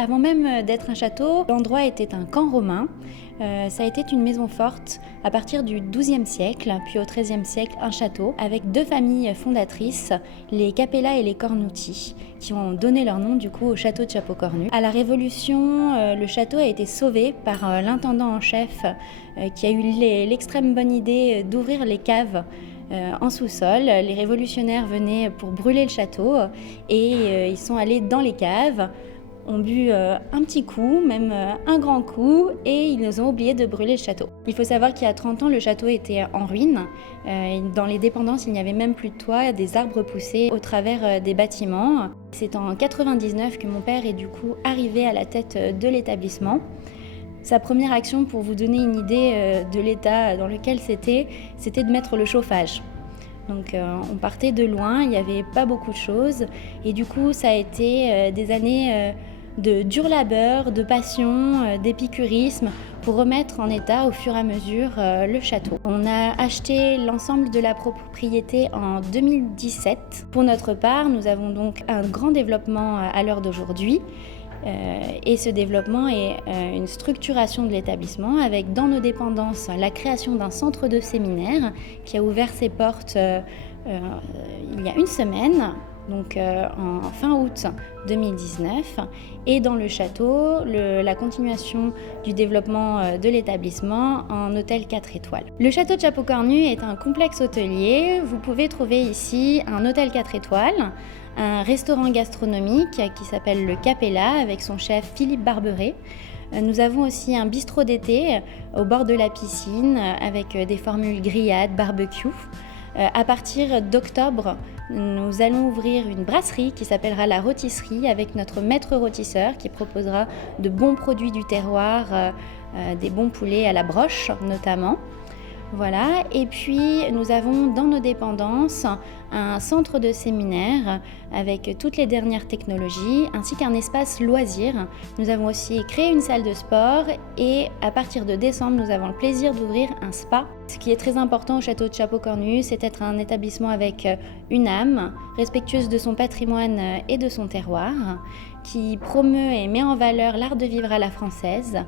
avant même d'être un château, l'endroit était un camp romain. Ça a été une maison forte à partir du XIIe siècle, puis au XIIIe siècle un château, avec 2 familles fondatrices, les Capella et les Cornuti, qui ont donné leur nom du coup au château de Chapeau-Cornu. À la Révolution, le château a été sauvé par l'intendant en chef, qui a eu l'extrême bonne idée d'ouvrir les caves en sous-sol. Les révolutionnaires venaient pour brûler le château et ils sont allés dans les caves, ont bu un petit coup, même un grand coup, et ils ont oublié de brûler le château. Il faut savoir qu'il y a 30 ans, le château était en ruine. Dans les dépendances, il n'y avait même plus de toit, des arbres poussaient au travers des bâtiments. C'est en 99 que mon père est du coup arrivé à la tête de l'établissement. Sa première action, pour vous donner une idée de l'état dans lequel c'était de mettre le chauffage. Donc on partait de loin, il n'y avait pas beaucoup de choses et du coup ça a été des années de dur labeur, de passion, d'épicurisme pour remettre en état au fur et à mesure le château. On a acheté l'ensemble de la propriété en 2017. Pour notre part, nous avons donc un grand développement à l'heure d'aujourd'hui. Et ce développement est une structuration de l'établissement avec dans nos dépendances la création d'un centre de séminaire qui a ouvert ses portes il y a une semaine, donc en fin août 2019, et dans le château, la continuation du développement de l'établissement en hôtel 4 étoiles. Le château de Chapeau-Cornu est un complexe hôtelier. Vous pouvez trouver ici un hôtel 4 étoiles, un restaurant gastronomique qui s'appelle le Capella avec son chef Philippe Barberet. Nous avons aussi un bistrot d'été au bord de la piscine avec des formules grillades, barbecue. À partir d'octobre, nous allons ouvrir une brasserie qui s'appellera la Rôtisserie avec notre maître rôtisseur qui proposera de bons produits du terroir, des bons poulets à la broche notamment. Voilà, et puis nous avons dans nos dépendances un centre de séminaire avec toutes les dernières technologies ainsi qu'un espace loisir. Nous avons aussi créé une salle de sport et à partir de décembre, nous avons le plaisir d'ouvrir un spa. Ce qui est très important au château de Chapeau-Cornu, c'est d'être un établissement avec une âme, respectueuse de son patrimoine et de son terroir, qui promeut et met en valeur l'art de vivre à la française.